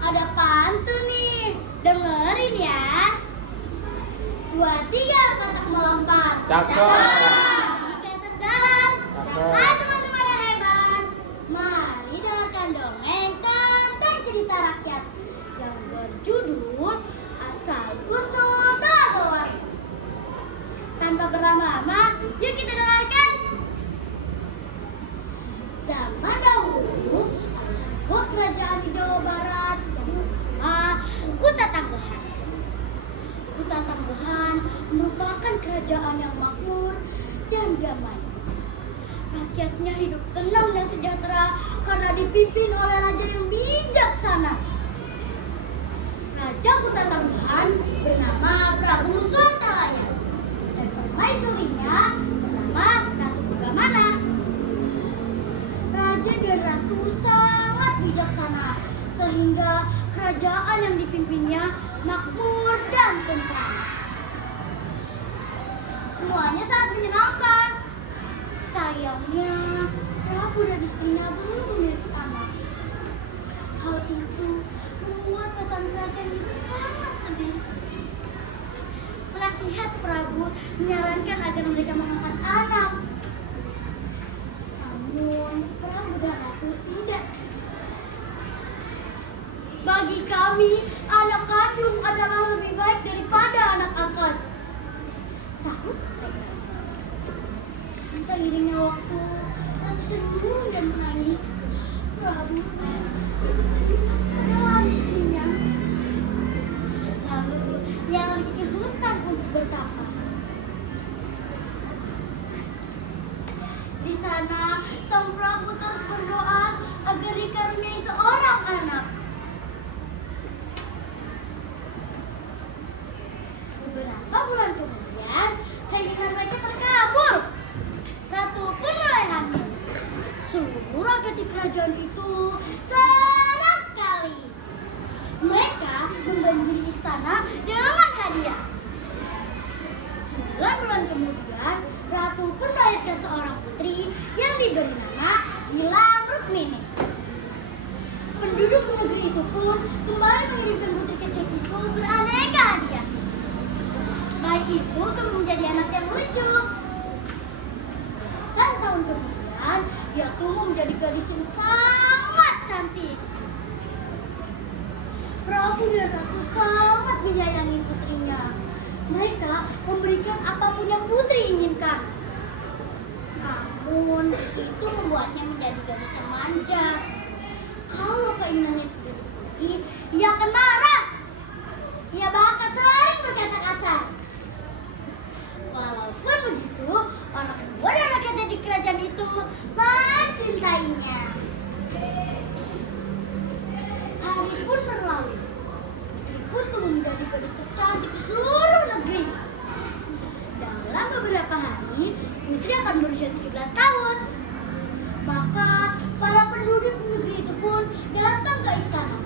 Ada pantun nih, dengerin ya. 2, 3, kotak melompat. Cakep. Ke atas dahan. Cakep. Hai teman-teman yang hebat, mari dengarkan dongeng tentang cerita rakyat yang berjudul Asal Usul Telaga. Tanpa berlama-lama, yuk kita dengarkan. Zaman dahulu ada sebuah kerajaan di Jawa Barat yang bernama Kuta Tangguhan. Kuta Tangguhan merupakan kerajaan yang makmur dan damai. Rakyatnya hidup tenang dan sejahtera karena dipimpin oleh raja yang bijaksana. Raja Kuta Tangguhan bernama Prabu Sortalaya dan permaisurinya bernama Ratu Kugamana. Raja dan ratu sangat bijaksana sehingga kerajaan yang dipimpinnya makmur dan tentram. Semuanya sangat menyenangkan. Sayangnya, Prabu dan istrinya belum memiliki anak. Hal itu membuat pasangan kerajaan itu sangat sedih. Penasihat Prabu menyarankan agar mereka mengangkat anak. Namun, Prabu dan Ratu tidak. Bagi kami, anak kandung adalah lebih baik daripada anak angkat, sahut mereka. Seiringnya waktu, Ratu sendu dan menangis. Prabu adalah istrinya. Lalu, ia pergi ke hutan untuk bertapa. Di sana, sang Prabu terus berdoa agar dikaruniai seorang anak. Beberapa bulan kemudian, keinginan mereka terkabul. Ratu pun mulai hamil. Seluruh rakyat di kerajaan itu senang sekali. Mereka membanjiri istana dengan hadiah. 9 bulan kemudian, Ratu pun melahirkan seorang putri yang diberi nama Gilang Rukmini. Penduduk negeri itu pun kembali mengirimkan putri kecil itu beraneka hadiah. Bayi itu tumbuh menjadi anak yang lucu. Dan tahun kemudian, dia tumbuh menjadi gadis yang sangat cantik. Prabu dan Ratu sangat menyayangi putrinya. Mereka memberikan apapun yang putri inginkan. Namun, itu membuatnya menjadi gadis yang manja. Kalau keinginannya tidak dipenuhi, ia akan marah. Ia bahkan sering berkata kasar. Walaupun begitu, orang tua dan rakyatnya di kerajaan itu mencintainya. Hari pun berlalu. Putri pun tumbuh menjadi gadis tercantik di seluruh negeri. Dalam beberapa hari, putri akan berusia 17 tahun. Maka, para penduduk negeri itu pun datang ke istana.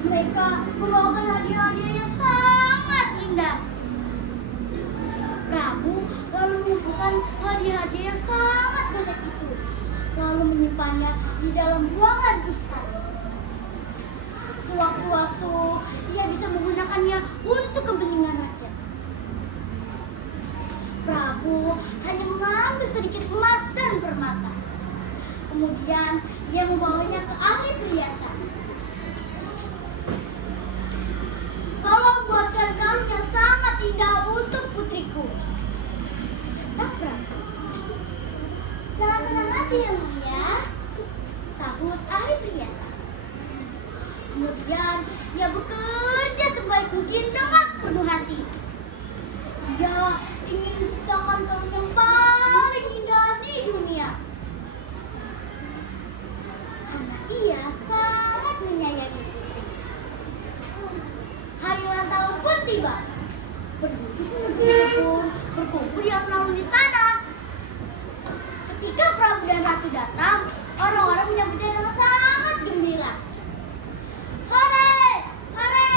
Mereka membawakan hadiah-hadiah yang sangat indah. Prabu lalu mengumpulkan hadiah-hadiah yang sangat banyak itu, lalu menyimpannya di dalam ruangan istana. Sewaktu-waktu ia bisa menggunakannya untuk kepentingan rakyat. Prabu hanya mengambil sedikit emas dan permata. Kemudian ia membawanya ke ahli perhiasan. Tolong buatkan kalung yang sangat indah untuk putriku, kata Prabu. Dengan senang hati yang mulia, sahut ahli perhiasan. Kemudian ia bekerja sebaik mungkin dengan sepenuh hati. Ia ingin menciptakan kalung yang paling indah di dunia. Karena ia sangat menyayangi putri. Hari ulang tahun pun tiba. Penduduk negeri itu pun berkumpul di alun-alun istana. Ketika Prabu dan Ratu datang, orang-orang menyambutnya dengan sangat gembira. Hore! Hore!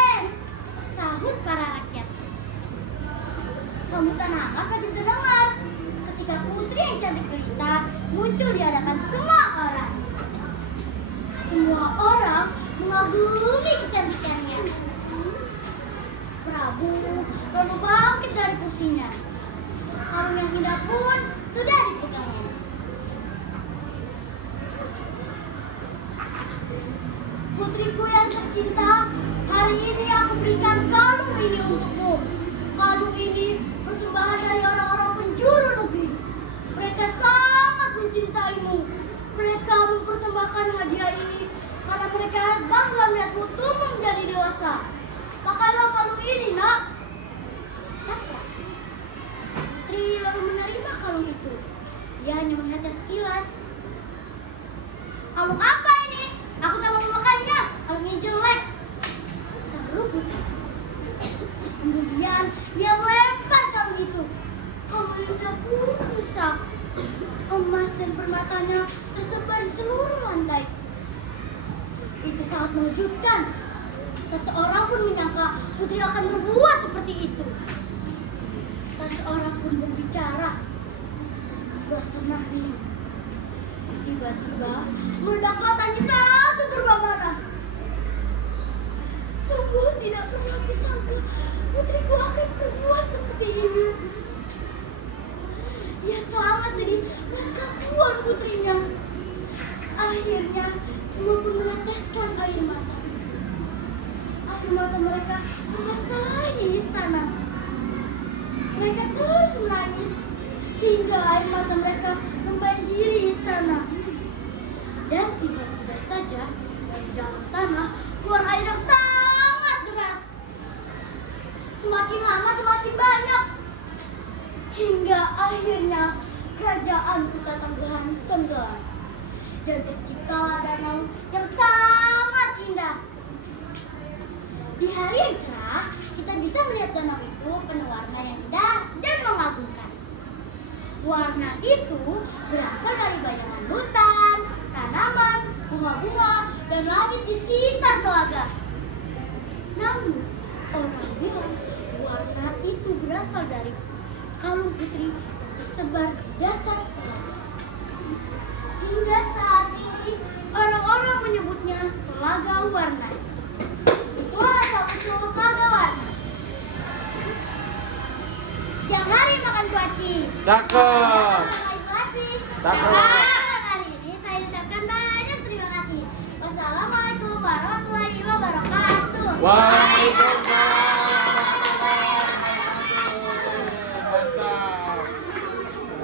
Sahut para rakyat. Sambutan hangat makin terdengar ketika putri yang cantik jelita muncul di hadapan semua orang. Semua orang mengagumi Putriku yang tercinta, hari ini aku berikan kalung ini untukmu. Kalung ini persembahan dari orang-orang penjuru negeri. Mereka sangat mencintaimu. Mereka mempersembahkan hadiah ini karena mereka bangga melihatmu tumbuh menjadi dewasa. Pakailah kalung ini, nak. Apa? Putri lalu menerima kalung itu. Dia hanya melihatnya sekilas. Kalung apa ini? Aku tak mau memakainya. Kalung ini jelek. Seru Putri. Kemudian dia melempar kalung itu. Kalungnya pun rusak. Emas dan permatanya tersebar di seluruh lantai. Itu sangat mengejutkan. Tak seorang pun menyangka Putri akan berbuat seperti itu. Tak seorang pun berbicara. Suasana hening. Tiba-tiba meledaklah tangis satu berbahana. Sungguh tidak pernah kusangka putriku akan berbuat seperti ini. Dia sangat sedih melihat kelakuan putrinya. Akhirnya semua pun meneteskan air mata. Air mata mereka membasahi istana. Mereka terus menangis hingga air mata mereka membanjiri istana. Dan tiba-tiba saja dari dalam tanah keluar air yang sangat deras. Semakin lama semakin banyak. Hingga akhirnya kerajaan Kota Tangguhan tenggelam. Dan terciptalah danau yang sangat indah. Di hari yang cerah, kita bisa melihat danau itu penuh warna yang indah dan mengagumkan. Warna itu berasal dari bayangan hutan, tanaman, bunga-bunga, dan langit di sekitar telaga. Namun, orang bilang warna itu berasal dari kalung putri yang tersebar di dasar telaga. Hingga saat ini, orang-orang menyebutnya Telaga Warna. Itulah asal-usul Telaga Warna. Siang hari makan kuaci. Cakep. Terima kasih. Cakep. Hari ini saya ucapkan banyak terima kasih. Wassalamualaikum warahmatullahi wabarakatuh. Wah.